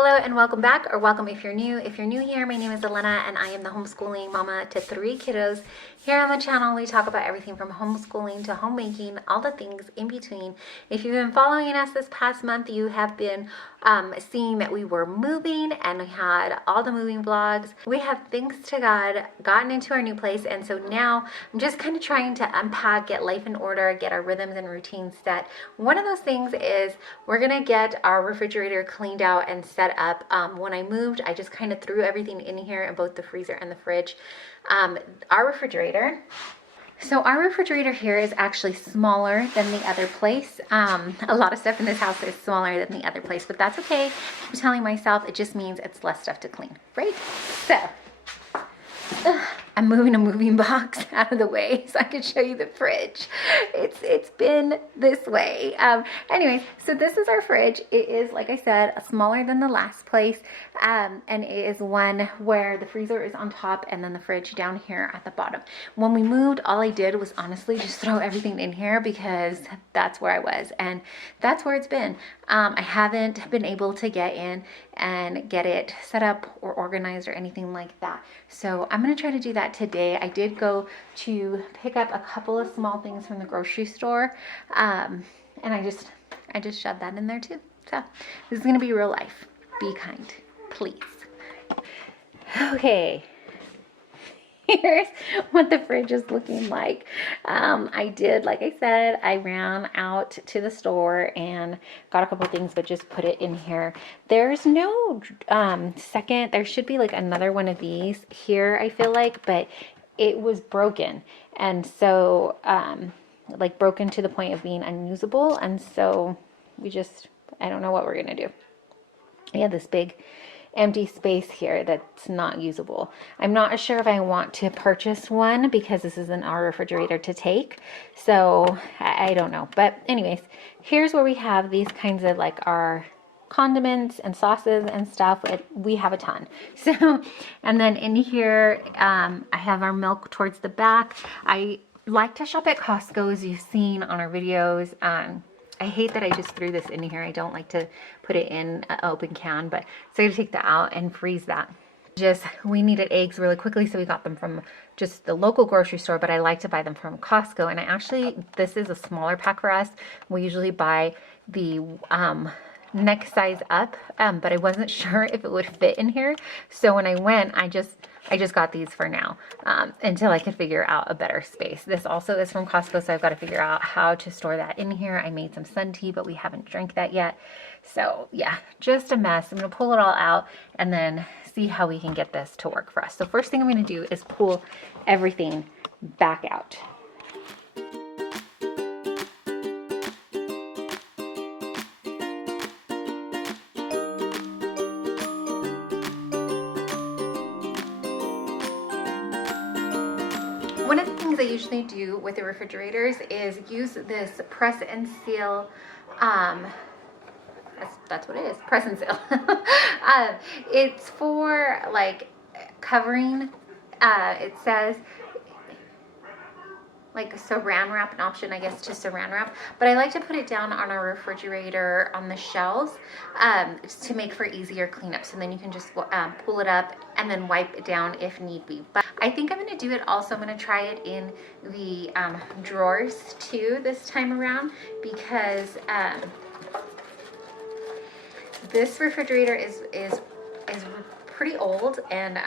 Hello and welcome back, or welcome if you're new. If you're new here, my name is Elena and I am the homeschooling mama to 3 kiddos. Here on the channel, we talk about everything from homeschooling to homemaking, all the things in between. If you've been following us this past month, you have been seeing that we were moving and we had all the moving vlogs. We have, thanks to God, gotten into our new place, and so now I'm just kind of trying to unpack, get life in order, get our rhythms and routines set. One of those things is we're gonna get our refrigerator cleaned out and set up. When I moved, I just kind of threw everything in here in both the freezer and the fridge. Our refrigerator here is actually smaller than the other place. A lot of stuff in this house is smaller than the other place, but that's okay. I'm telling myself it just means it's less stuff to clean, right? So I'm moving a moving box out of the way so I can show you the fridge. It's been this way. Anyways, so this is our fridge. It is, like I said, smaller than the last place, and it is one where the freezer is on top and then the fridge down here at the bottom. When we moved, all I did was honestly just throw everything in here because that's where I was and that's where it's been. I haven't been able to get in and get it set up or organized or anything like that. So I'm going to try to do that today. I did go to pick up a couple of small things from the grocery store, and I just shoved that in there too. So this is going to be real life. Be kind, please. Okay. Here's what the fridge is looking like. I did, like I said, I ran out to the store and got a couple things, but just put it in here. There's no second, there should be like another one of these here, I feel like, but it was broken. And so, like broken to the point of being unusable. And so I don't know what we're going to do. We have this big empty space here that's not usable. I'm not sure if I want to purchase one because this isn't our refrigerator to take. So I don't know. But anyways, here's where we have these kinds of like our condiments and sauces and stuff. We have a ton. So, and then in here, I have our milk towards the back. I like to shop at Costco, as you've seen on our videos. I hate that I just threw this in here. I don't like to put it in an open can, but so I'm gonna take that out and freeze that. We needed eggs really quickly, so we got them from just the local grocery store, but I like to buy them from Costco. And this is a smaller pack for us. We usually buy the next size up, but I wasn't sure if it would fit in here. So when I went, I just got these for now, until I could figure out a better space. This also is from Costco, so I've got to figure out how to store that in here. I made some sun tea, but we haven't drank that yet. So yeah, just a mess. I'm gonna pull it all out and then see how we can get this to work for us. So first thing I'm gonna do is pull everything back out. One of the things I usually do with the refrigerators is use this press and seal, that's what it is, press and seal. It's for like covering, it says like saran wrap, an option I guess to saran wrap, but I like to put it down on our refrigerator on the shelves to make for easier cleanup. So then you can just pull it up and then wipe it down if need be. But I think I'm going to do it also. I'm going to try it in the drawers too this time around, because this refrigerator is pretty old, and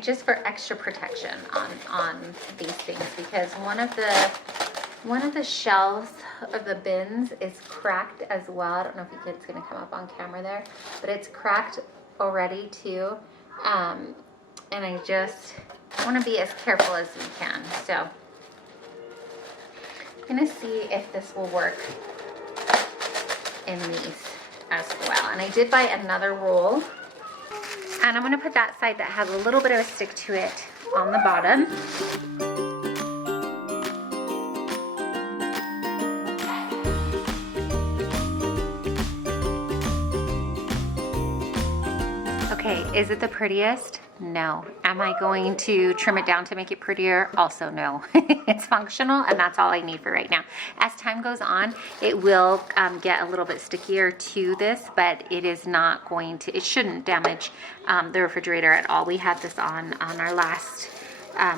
just for extra protection on these things, because one of the shelves of the bins is cracked as well. I don't know if it's going to come up on camera there, but it's cracked already too. And I just want to be as careful as we can. So I'm going to see if this will work in these as well. And I did buy another roll. And I'm going to put that side that has a little bit of a stick to it on the bottom. Okay, is it the prettiest? No. Am I going to trim it down to make it prettier? Also no. It's functional and that's all I need for right now. As time goes on, it will get a little bit stickier to this, but it is not going to, it shouldn't damage the refrigerator at all. We had this on our last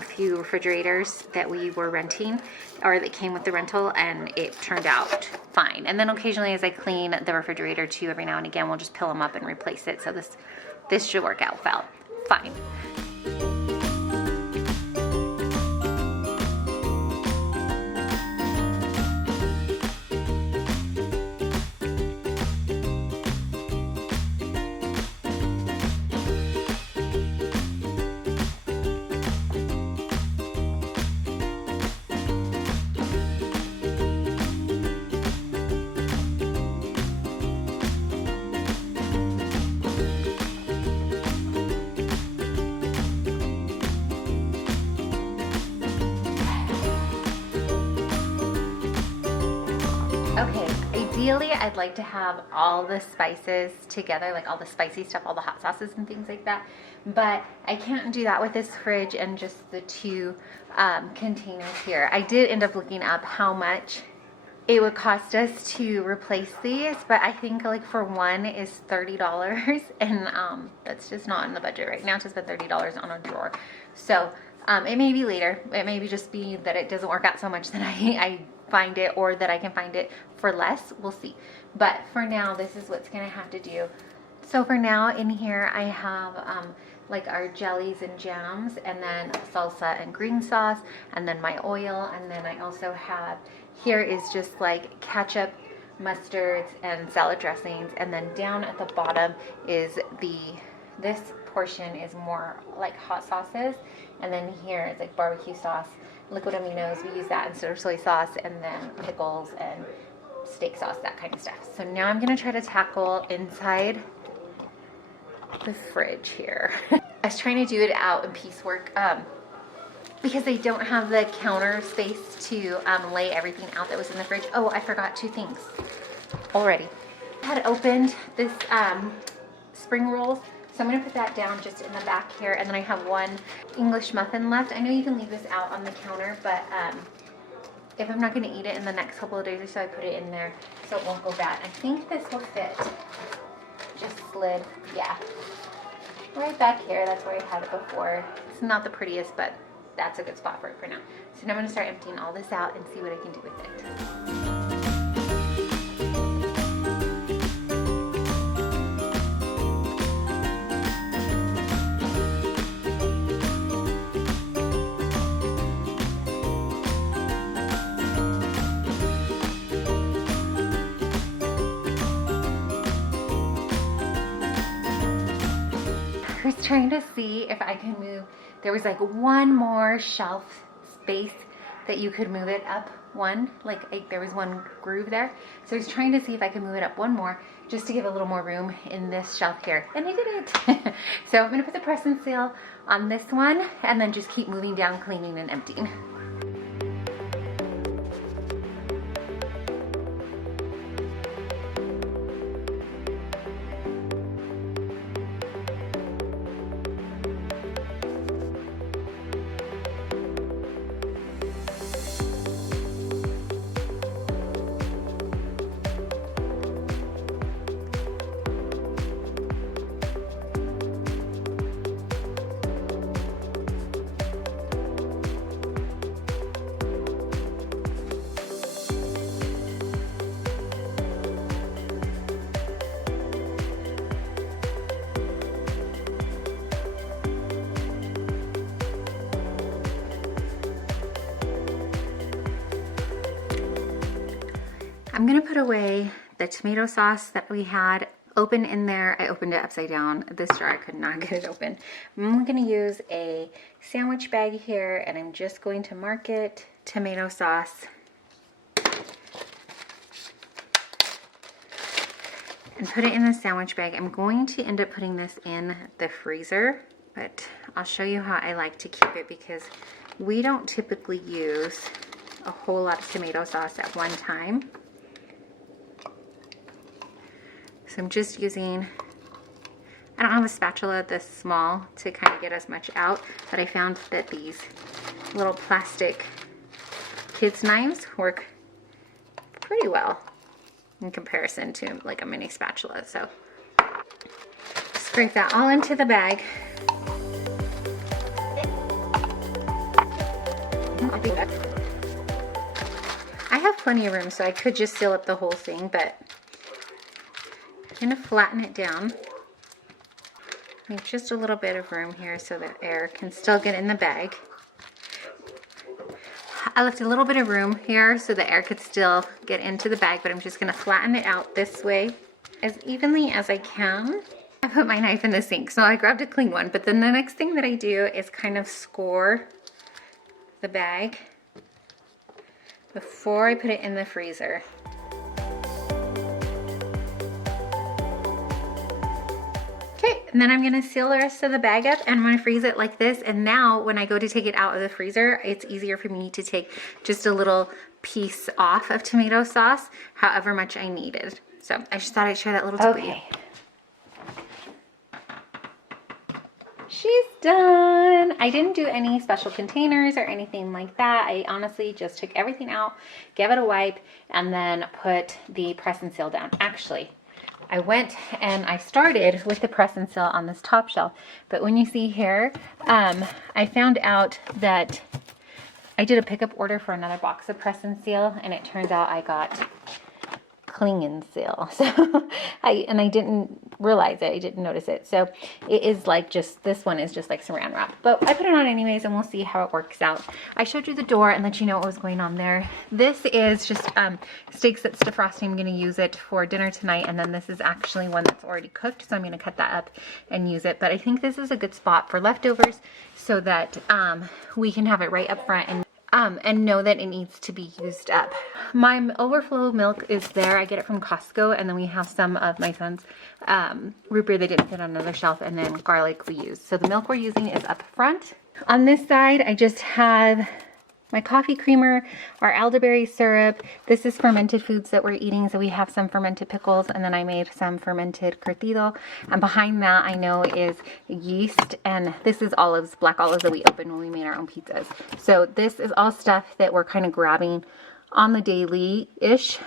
few refrigerators that we were renting, or that came with the rental, and it turned out fine. And then occasionally as I clean the refrigerator too, every now and again, we'll just pill them up and replace it. So this should work out fine. Okay, ideally I'd like to have all the spices together, like all the spicy stuff, all the hot sauces and things like that, but I can't do that with this fridge and just the two containers here. I did end up looking up how much it would cost us to replace these, but I think like for one is $30, and that's just not in the budget right now to spend $30 on a drawer. So it may be later. It may be just be that it doesn't work out so much that I find it, or that I can find it for less. We'll see. But for now, this is what's gonna have to do. So for now in here I have like our jellies and jams, and then salsa and green sauce, and then my oil, and then I also have, here is just like ketchup, mustards, and salad dressings, and then down at the bottom is this portion is more like hot sauces, and then here is like barbecue sauce, liquid aminos, we use that instead of soy sauce, and then pickles and steak sauce, that kind of stuff. So now I'm gonna try to tackle inside the fridge here. I was trying to do it out in piecework because they don't have the counter space to lay everything out that was in the fridge. Oh, I forgot two things already. I had opened this spring rolls, so I'm gonna put that down just in the back here, and then I have one English muffin left. I know you can leave this out on the counter, but if I'm not gonna eat it in the next couple of days or so, I put it in there so it won't go bad. I think this will fit. Just slid, yeah. Right back here, that's where I had it before. It's not the prettiest, but that's a good spot for it for now. So now I'm gonna start emptying all this out and see what I can do with it. I was trying to see if I can move. There was like one more shelf space that you could move it up one, there was one groove there. So I was trying to see if I could move it up one more just to give a little more room in this shelf here. And I did it. So I'm gonna put the press and seal on this one and then just keep moving down, cleaning and emptying. I'm gonna put away the tomato sauce that we had open in there. I opened it upside down. This jar, I could not get it open. I'm gonna use a sandwich bag here, and I'm just going to mark it tomato sauce. And put it in the sandwich bag. I'm going to end up putting this in the freezer, but I'll show you how I like to keep it because we don't typically use a whole lot of tomato sauce at one time. So I'm just using I don't have a spatula this small to kind of get as much out, but I found that these little plastic kids knives work pretty well in comparison to like a mini spatula. So scrape that all into the bag. I have plenty of room, so I could just seal up the whole thing, but I'm gonna flatten it down. Make just a little bit of room here so that air can still get in the bag. I left a little bit of room here so the air could still get into the bag, but I'm just gonna flatten it out this way as evenly as I can. I put my knife in the sink, so I grabbed a clean one, but then the next thing that I do is kind of score the bag before I put it in the freezer. Okay, and then I'm gonna seal the rest of the bag up and I'm gonna freeze it like this. And now when I go to take it out of the freezer, it's easier for me to take just a little piece off of tomato sauce, however much I needed. So I just thought I'd share that little tip with you. She's done. I didn't do any special containers or anything like that. I honestly just took everything out, gave it a wipe, and then put the press and seal down. Actually, I went and I started with the press and seal on this top shelf. But when you see here, I found out that I did a pickup order for another box of press and seal, and it turns out I got cling and seal. So I didn't realize it. I didn't notice it. So it is like this one is just like saran wrap, but I put it on anyways and we'll see how it works out. I showed you the door and let you know what was going on there. This is just steaks that's defrosting. I'm going to use it for dinner tonight. And then this is actually one that's already cooked. So I'm going to cut that up and use it. But I think this is a good spot for leftovers so that we can have it right up front and know that it needs to be used up. My overflow milk is there. I get it from Costco, and then we have some of my son's root beer that didn't fit on another shelf, and then garlic we use. So the milk we're using is up front. On this side, I just have my coffee creamer, our elderberry syrup. This is fermented foods that we're eating, so we have some fermented pickles, and then I made some fermented curtido. And behind that, I know is yeast, and this is olives, black olives that we opened when we made our own pizzas. So this is all stuff that we're kind of grabbing on the daily-ish.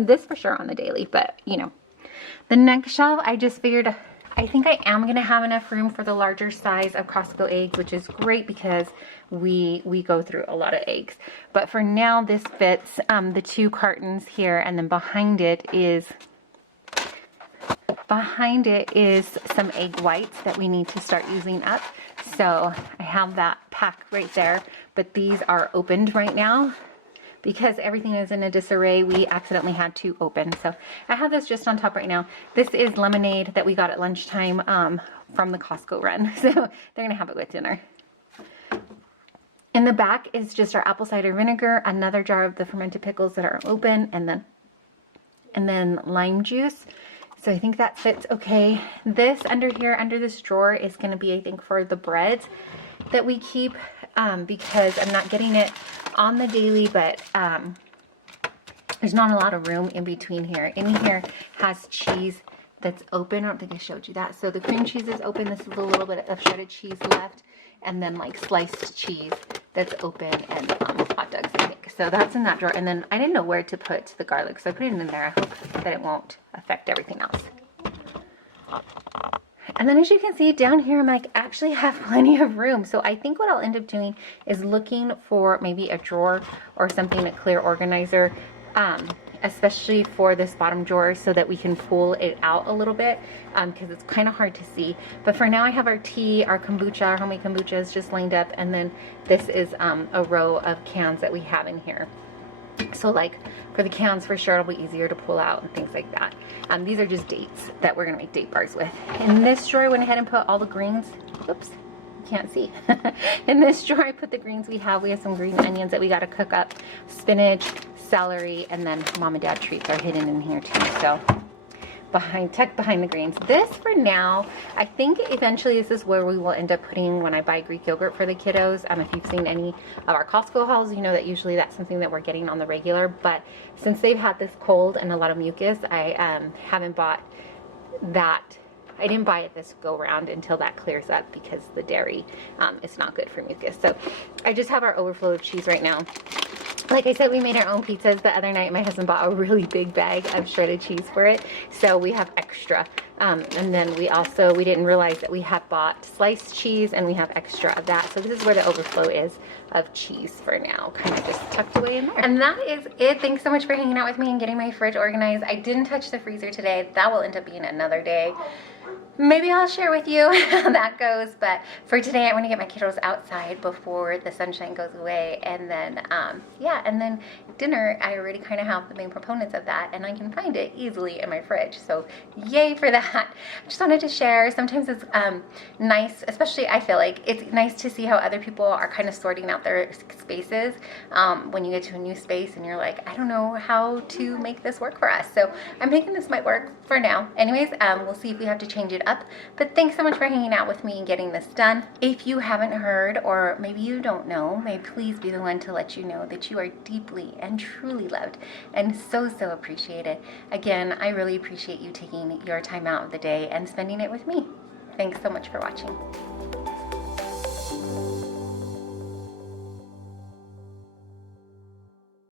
This for sure on the daily, but you know. The next shelf, I just figured, I think I am going to have enough room for the larger size of Costco eggs, which is great because we go through a lot of eggs. But for now, this fits the 2 cartons here, and then behind it is some egg whites that we need to start using up. So I have that pack right there, but these are opened right now. Because everything is in a disarray, we accidentally had to open. So I have this just on top right now. This is lemonade that we got at lunchtime from the Costco run. So they're gonna have it with dinner. In the back is just our apple cider vinegar, another jar of the fermented pickles that are open, and then lime juice. So I think that fits okay. This under here, under this drawer, is gonna be, I think, for the breads that we keep because I'm not getting it on the daily, but there's not a lot of room in between here. In here has cheese that's open. I don't think I showed you that. So the cream cheese is open. This is a little bit of shredded cheese left, and then like sliced cheese that's open, and hot dogs, I think. So that's in that drawer. And then I didn't know where to put the garlic, so I put it in there. I hope that it won't affect everything else. And then as you can see down here, I'm like, actually have plenty of room. So I think what I'll end up doing is looking for maybe a drawer or something, a clear organizer, especially for this bottom drawer, so that we can pull it out a little bit because it's kind of hard to see. But for now, I have our tea, our kombucha, our homemade kombucha is just lined up. And then this is a row of cans that we have in here. So like for the cans, for sure, it'll be easier to pull out and things like that. These are just dates that we're gonna make date bars with. In this drawer, I went ahead and put all the greens. Oops, you can't see. In this drawer, I put the greens we have. We have some green onions that we gotta cook up, spinach, celery, and then mom and dad treats are hidden in here too. So tucked behind the greens. This for now, I think eventually this is where we will end up putting when I buy Greek yogurt for the kiddos. If you've seen any of our Costco hauls, you know that usually that's something that we're getting on the regular. But since they've had this cold and a lot of mucus, I haven't bought that I didn't buy it this go round until that clears up because the dairy is not good for mucus. So I just have our overflow of cheese right now. Like I said, we made our own pizzas the other night. My husband bought a really big bag of shredded cheese for it, so we have extra. And then we didn't realize that we had bought sliced cheese, and we have extra of that. So this is where the overflow is of cheese for now, kind of just tucked away in there. And that is it. Thanks so much for hanging out with me and getting my fridge organized. I didn't touch the freezer today. That will end up being another day. Maybe I'll share with you how that goes, but for today I want to get my kiddos outside before the sunshine goes away, and then yeah, and then dinner, I already kind of have the main proponents of that, and I can find it easily in my fridge, so yay for that. I just wanted to share. Sometimes it's nice, especially I feel like it's nice to see how other people are kind of sorting out their spaces when you get to a new space and you're like, I don't know how to make this work for us, so I'm thinking this might work for now. Anyways, we'll see if we have to change it up, but thanks so much for hanging out with me and getting this done. If you haven't heard, or maybe you don't know, may please be the one to let you know that you are deeply and truly loved and so appreciated. Again, I really appreciate you taking your time out of the day and spending it with me. Thanks so much for watching.